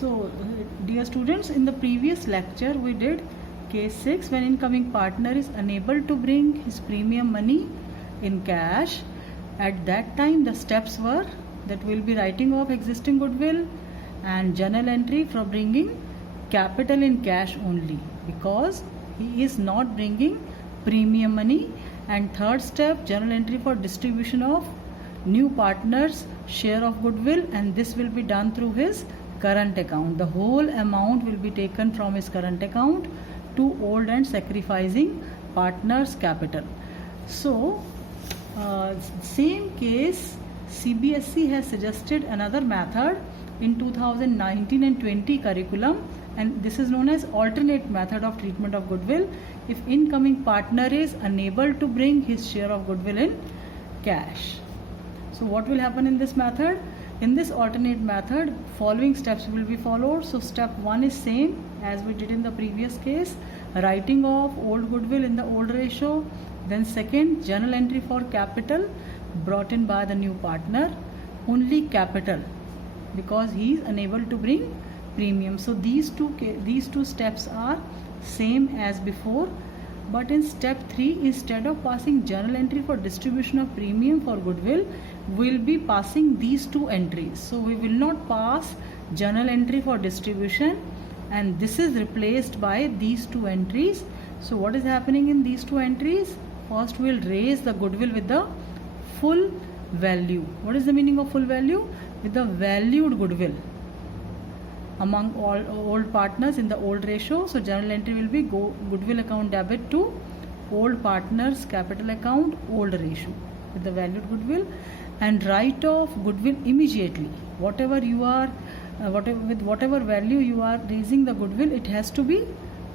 So, dear students, in the previous lecture we did case 6 when incoming partner is unable to bring his premium money in cash. At that time the steps were that we will be writing off existing goodwill and journal entry for bringing capital in cash only because he is not bringing premium money, and third step, journal entry for distribution of new partners share of goodwill, and this will be done through his current account. The whole amount will be taken from his current account to old and sacrificing partners capital. So same case CBSE has suggested another method in 2019 and 20 curriculum, and this is known as alternate method of treatment of goodwill if incoming partner is unable to bring his share of goodwill in cash. So what will happen in this method? In this alternate method, following steps will be followed. So step 1 is same as we did in the previous case, writing off old goodwill in the old ratio. Then second, journal entry for capital brought in by the new partner, only capital because he is unable to bring premium. So these two steps are same as before, but in step 3, instead of passing journal entry for distribution of premium for goodwill, we will be passing these two entries. So we will not pass journal entry for distribution, and this is replaced by these two entries. So what is happening in these two entries? First we will raise the goodwill with the full value. What is the meaning of full value? With the valued goodwill among all old partners in the old ratio. So journal entry will be goodwill account debit to old partners capital account old ratio with the valued goodwill, and write off goodwill immediately. Whatever you are with whatever value you are raising the goodwill, it has to be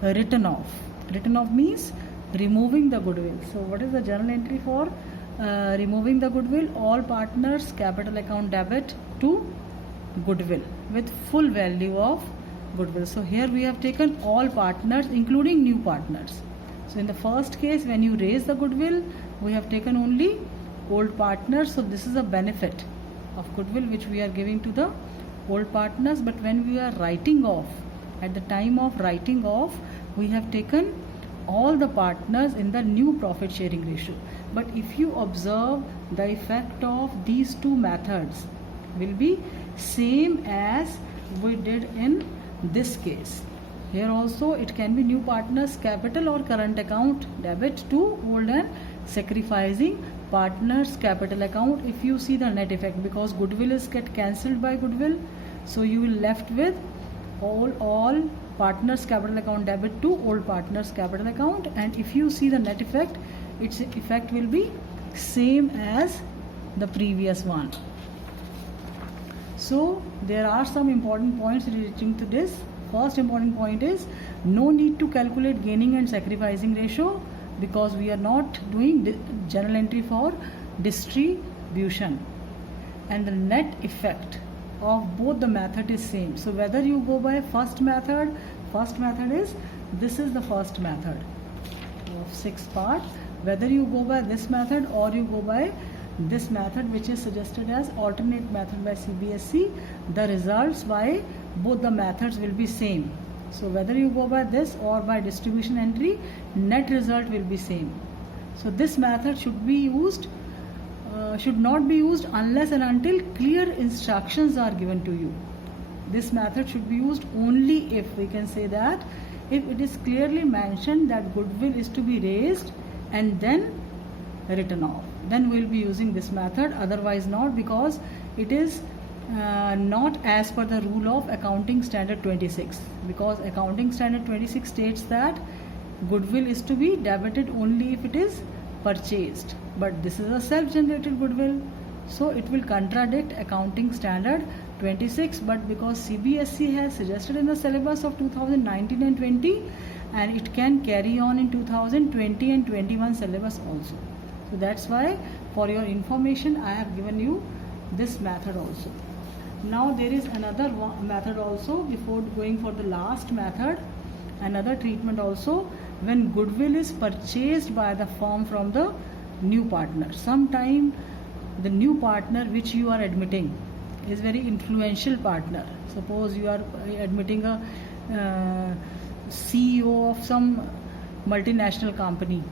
written off. Written off means removing the goodwill. So what is the journal entry for removing the goodwill? All partners capital account debit to goodwill with full value of goodwill. So here we have taken all partners including new partners. So in the first case, when you raise the goodwill, we have taken only old partners. So this is a benefit of goodwill which we are giving to the old partners. But when we are writing off, at the time of writing off, we have taken all the partners in the new profit sharing ratio. But if you observe, the effect of these two methods will be same as we did in this case. Here also it can be new partners capital or current account debit to old and sacrificing partners capital account. If you see the net effect, because goodwill is get cancelled by goodwill, so you will left with all partners capital account debit to old partners capital account, and if you see the net effect, its effect will be same as the previous one. So there are some important points relating to this. First important point is no need to calculate gaining and sacrificing ratio because we are not doing journal entry for distribution, and the net effect of both the method is same. So whether you go by first method is this is the first method of 6 part. Whether you go by this method or you go by this method which is suggested as alternate method by CBSE, the results by both the methods will be same. So whether you go by this or by distribution entry, net result will be same. So this method should be used should not be used unless and until clear instructions are given to you. This method should be used only if we can say that if it is clearly mentioned that goodwill is to be raised and then written off, then we will be using this method. Otherwise not, because it is not as per the rule of accounting standard 26, because accounting standard 26 states that goodwill is to be debited only if it is purchased, but this is a self-generated goodwill, so it will contradict accounting standard 26. But because CBSE has suggested in the syllabus of 2019 and 20, and it can carry on in 2020 and 21 syllabus also, so that's why for your information I have given you this method also. Now there is another method also before going for the last method, another treatment also when goodwill is purchased by the firm from the new partner. Sometime the new partner which you are admitting is very influential partner. Suppose you are admitting a CEO of some multinational company,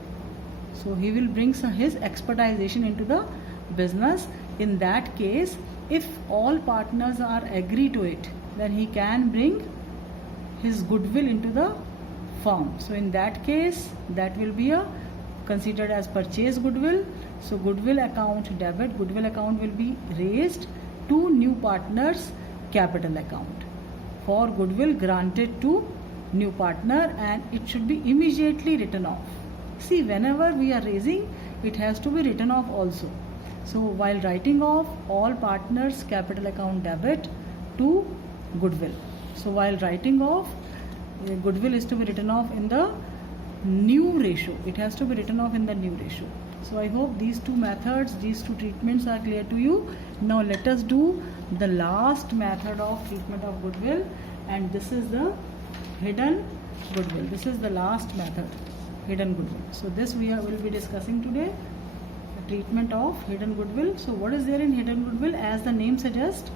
so he will bring his expertization into the business. In that case, if all partners are agree to it, then he can bring his goodwill into the firm. So in that case, that will be considered as purchase goodwill. So goodwill account debit, goodwill account will be raised to new partners capital account for goodwill granted to new partner, and it should be immediately written off. See, whenever we are raising, it has to be written off also. So while writing off, all partners capital account debit to goodwill. So while writing off, goodwill is to be written off in the new ratio. It has to be written off in the new ratio. So I hope these two methods, these two treatments are clear to you. Now let us do the last method of treatment of goodwill, and this is the hidden goodwill. This is the last method, hidden goodwill. So this will be discussing today, the treatment of hidden goodwill. So what is there in hidden goodwill? As the name suggests,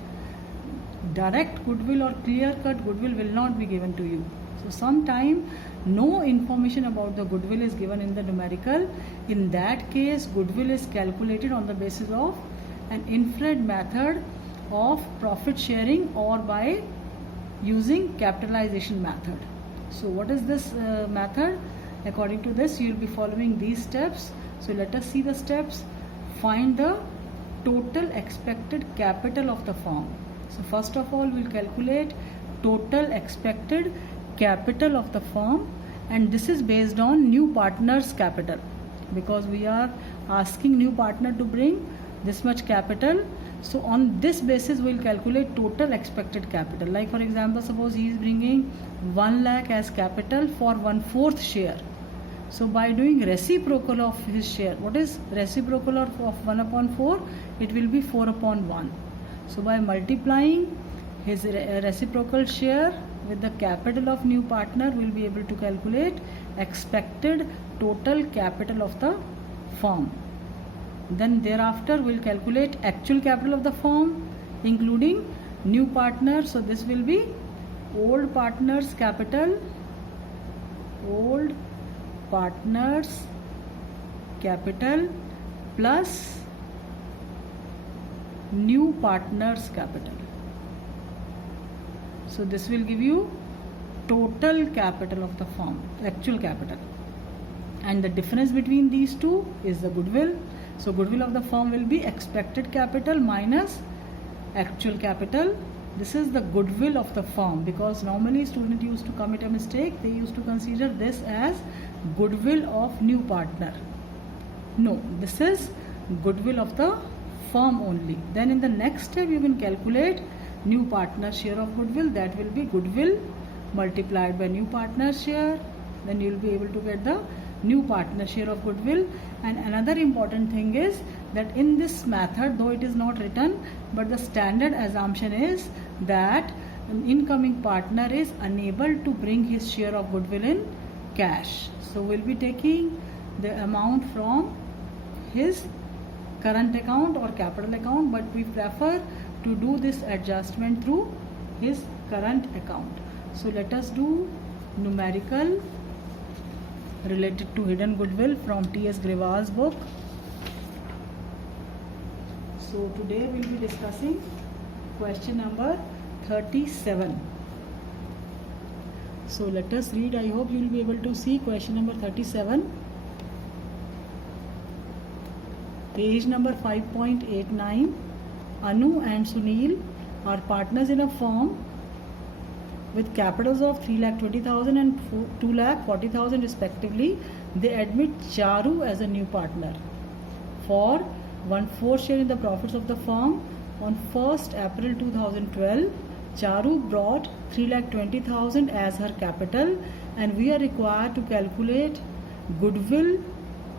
direct goodwill or clear cut goodwill will not be given to you. So sometime no information about the goodwill is given in the numerical. In that case, goodwill is calculated on the basis of an infrared method of profit sharing or by using capitalization method. So what is this method? According to this, you will be following these steps. So let us see the steps. Find the total expected capital of the firm. So first of all, we will calculate total expected capital of the firm, and this is based on new partners capital, because we are asking new partner to bring this much capital. So on this basis we will calculate total expected capital. Like for example, suppose he is bringing 1 lakh as capital for 1/4 share. So by doing reciprocal of his share, what is reciprocal of 1/4? It will be 4/1. So by multiplying his reciprocal share with the capital of new partner, we will be able to calculate expected total capital of the firm. Then thereafter we will calculate actual capital of the firm including new partner. So this will be old partners capital, old partners capital plus new partners capital. So this will give you total capital of the firm, actual capital, and the difference between these two is the goodwill. So goodwill of the firm will be expected capital minus actual capital. This is the goodwill of the firm, because normally student used to commit a mistake. They used to consider this as goodwill of new partner. No, this is goodwill of the firm only. Then in the next step you can calculate new partner share of goodwill. That will be goodwill multiplied by new partner share. Then you will be able to get the new partner share of goodwill. And another important thing is that in this method, though it is not written, but the standard assumption is that an incoming partner is unable to bring his share of goodwill in cash. So we'll be taking the amount from his current account or capital account, but we prefer to do this adjustment through his current account. So let us do numerical related to hidden goodwill from T.S. Grewal's book. So today we will be discussing question number 37. So let us read. I hope you will be able to see question number 37. Page number 5.89. Anu and Sunil are partners in a firm with capitals of 3,20,000 and 2,40,000 respectively. They admit Charu as a new partner for 1/4 share in the profits of the firm. On 1st April 2012, Charu brought 3,20,000 as her capital, and we are required to calculate goodwill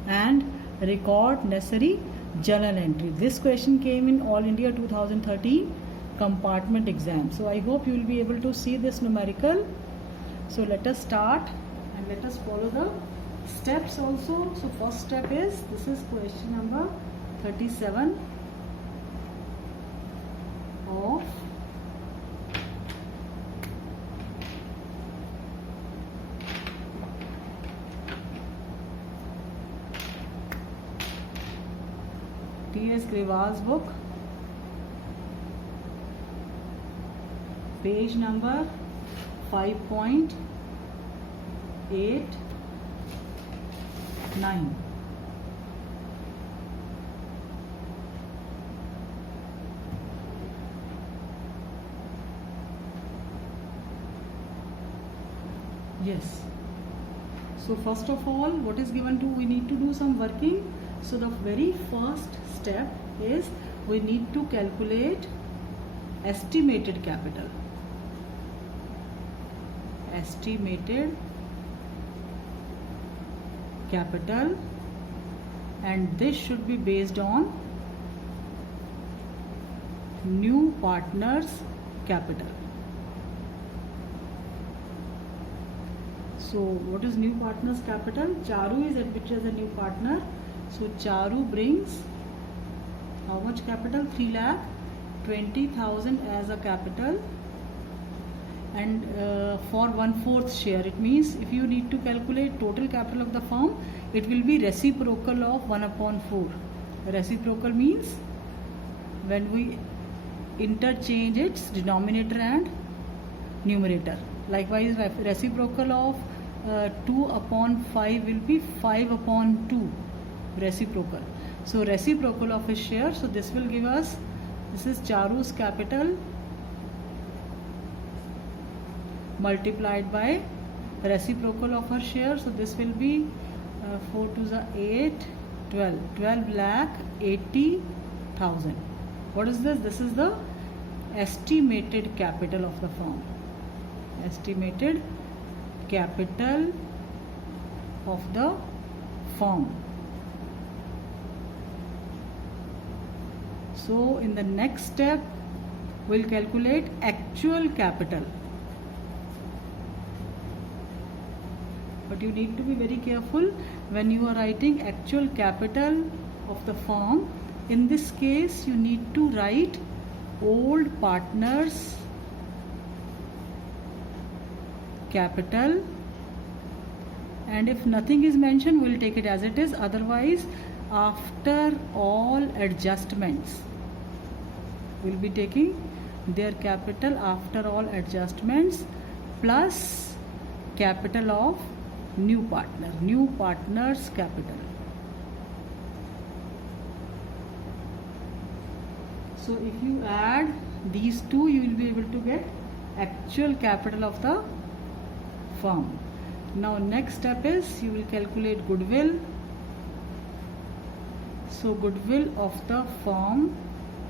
and record necessary journal entry. This question came in All India 2013 compartment exam. So I hope you will be able to see this numerical. So let us start and let us follow the steps also. So first step is, this is question number 37 of T.S. Grewal's book, page number 5.89. Yes. So first of all, what is given to, we need to do some working. So the very first step is we need to calculate estimated capital. Estimated capital, and this should be based on new partners capital. So what is new partners capital? Charu is admitted as a new partner. So Charu brings how much capital? 3,20,000 as a capital, and for 1/4 share. It means if you need to calculate total capital of the firm, it will be reciprocal of 1/4. Reciprocal means when we interchange its denominator and numerator. Likewise, reciprocal of 2/5 will be 5/2 reciprocal. So reciprocal of his share. So this will give us, this is Charu's capital multiplied by reciprocal of her share. So this will be 4 to the 8, 12,80,000. What is this? This is the estimated capital of the firm. Estimated capital of the firm. So in the next step, we'll calculate actual capital. But you need to be very careful when you are writing actual capital of the firm. In this case, you need to write old partners capital, and if nothing is mentioned, we'll take it as it is. Otherwise, after all adjustments, we'll be taking their capital after all adjustments plus capital of new partner, new partners capital. So if you add these two, you will be able to get actual capital of the firm. Now next step is you will calculate goodwill. So goodwill of the firm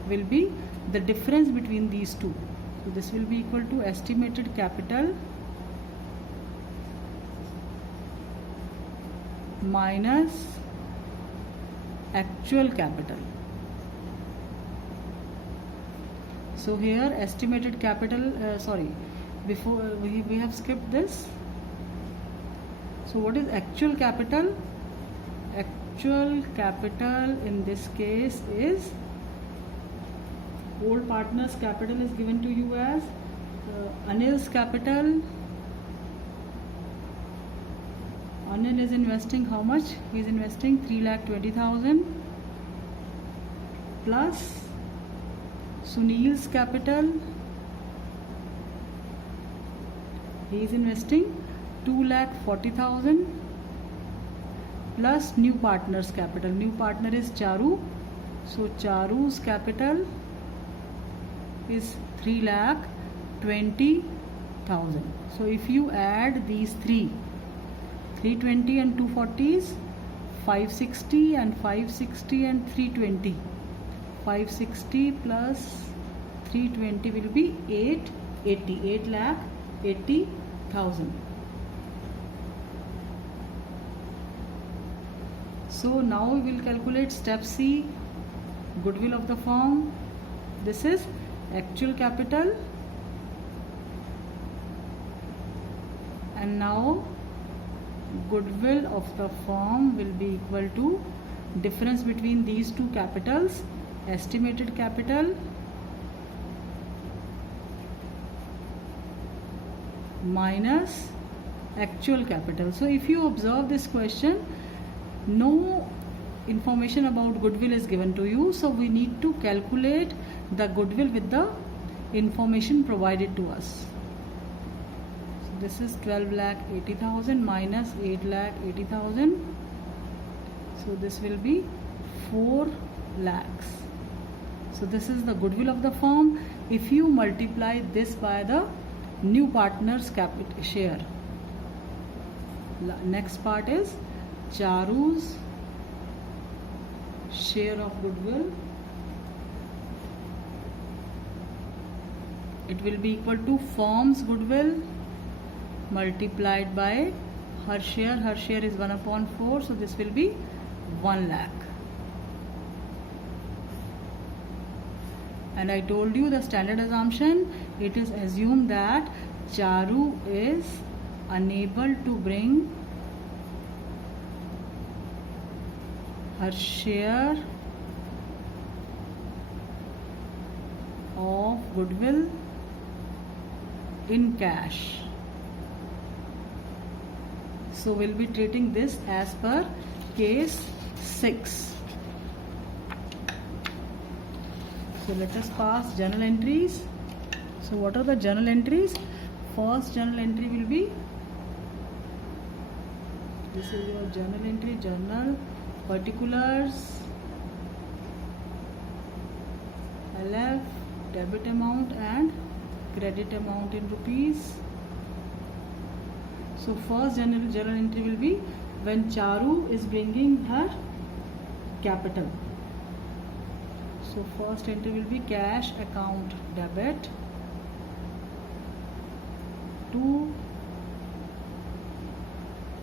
will be the difference between these two. So this will be equal to estimated capital minus actual capital. So here estimated capital, before we have skipped this. So what is actual capital? Actual capital in this case is old partners capital is given to you as Anil's capital. Anil is investing how much? He is investing 3,20,000 plus Sunil's capital. He is investing 2,40,000 plus new partner's capital. New partner is Charu. So Charu's capital is 3,20,000. So if you add these three, 320 and 240 is 560 and 560 and 320. 560 plus 320 will be 8,80,000. So now we will calculate step C, goodwill of the firm. This is actual capital, and now goodwill of the firm will be equal to difference between these two capitals, estimated capital minus actual capital. So if you observe this question, no information about goodwill is given to you, so we need to calculate the goodwill with the information provided to us. So this is 12,80,000 minus 8,80,000, so this will be 4 lakhs. So this is the goodwill of the firm. If you multiply this by the new partner's capital share. Next part is Charu's share of goodwill. It will be equal to firm's goodwill multiplied by her share. Her share is 1/4, so this will be 1 lakh. And I told you the standard assumption, it is assumed that Charu is unable to bring her share of goodwill in cash. So we'll be treating this as per case 6. So let us pass journal entries. So what are the journal entries? First journal entry will be, this is your journal entry, journal particulars, LF, debit amount and credit amount in rupees. So first journal entry will be when Charu is bringing her capital. So first entry will be cash account debit to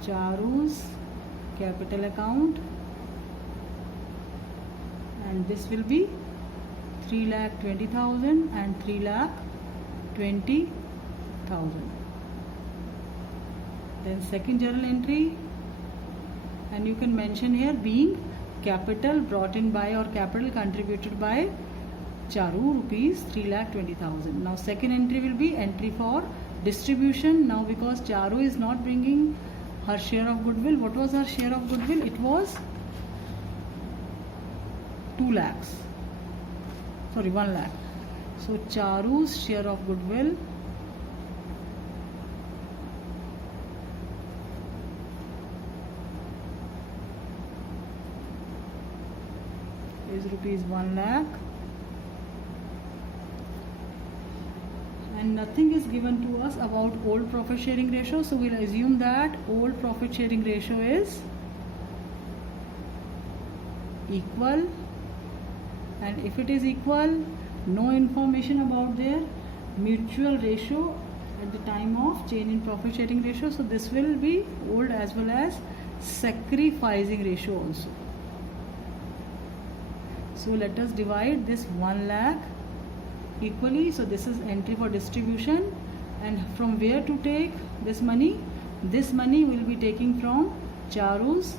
Charu's capital account, and this will be 3,20,000 and 3,20,000. Then second journal entry, and you can mention here being capital brought in by or capital contributed by Charu, rupees 3,20,000. Now second entry will be entry for distribution. Now because Charu is not bringing her share of goodwill, what was her share of goodwill? It was 2 lakhs. Sorry, 1 lakh. So Charu's share of goodwill is rupees 1 lakh, and nothing is given to us about old profit sharing ratio, so we'll assume that old profit sharing ratio is equal, and if it is equal, no information about their mutual ratio at the time of change in profit sharing ratio, so this will be old as well as sacrificing ratio also. So let us divide this 1 lakh equally. So this is entry for distribution, and from where to take this money? This money will be taking from Charu's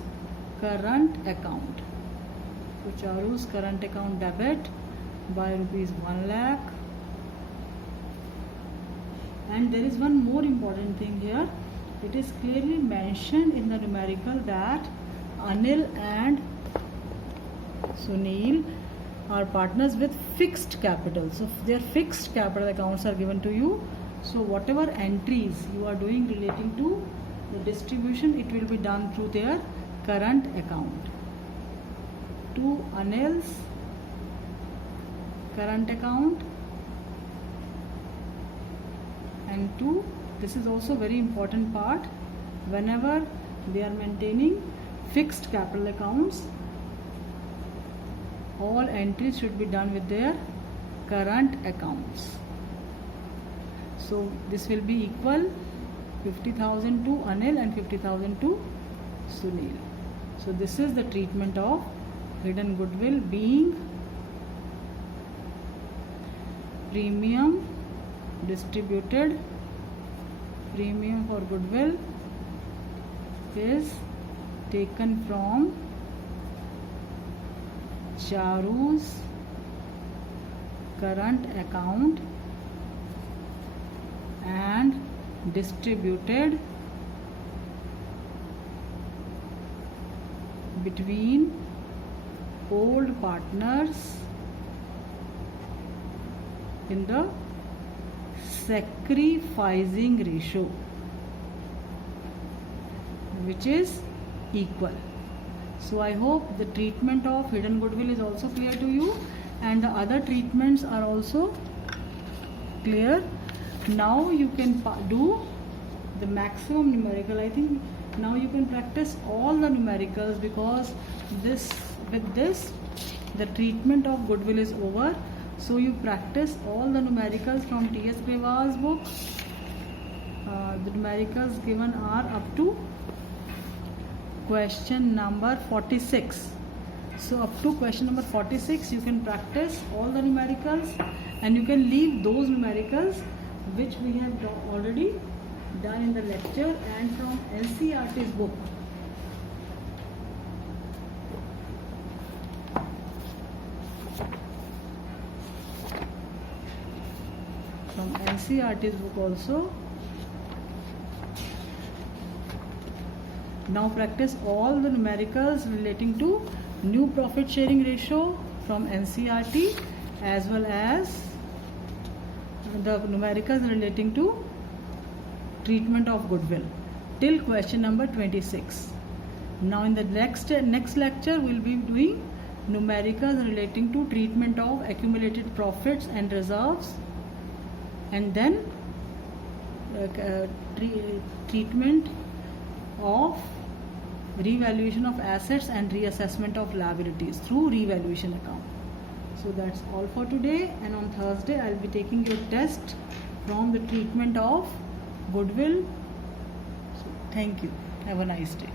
current account. So Charu's current account debit by rupees 1 lakh. And there is one more important thing here. It is clearly mentioned in the numerical that Anil and Sunil are partners with fixed capital. So their fixed capital accounts are given to you. So whatever entries you are doing relating to the distribution, it will be done through their current account. To Anil's current account, and to, this is also very important part, whenever they are maintaining fixed capital accounts, all entries should be done with their current accounts. So this will be equal 50,000 to Anil and 50,000 to Sunil. So this is the treatment of hidden goodwill, being premium distributed. Premium for goodwill is taken from Charu's current account and distributed between old partners in the sacrificing ratio, which is equal. So I hope the treatment of hidden goodwill is also clear to you, and the other treatments are also clear. Now you can do the maximum numerical. I think now you can practice all the numericals, because with this the treatment of goodwill is over. So you practice all the numericals from T.S. Grewal's book. The numericals given are up to question number 46. So up to question number 46 you can practice all the numericals, and you can leave those numericals which we have already done in the lecture and from NCERT's book. From NCERT's book also. Now practice all the numericals relating to new profit sharing ratio from NCERT, as well as the numericals relating to treatment of goodwill till question number 26. Now in the next lecture we will be doing numericals relating to treatment of accumulated profits and reserves, and then treatment of revaluation of assets and reassessment of liabilities through revaluation account. So that's all for today, and on Thursday I'll be taking your test from the treatment of goodwill. So thank you. Have a nice day.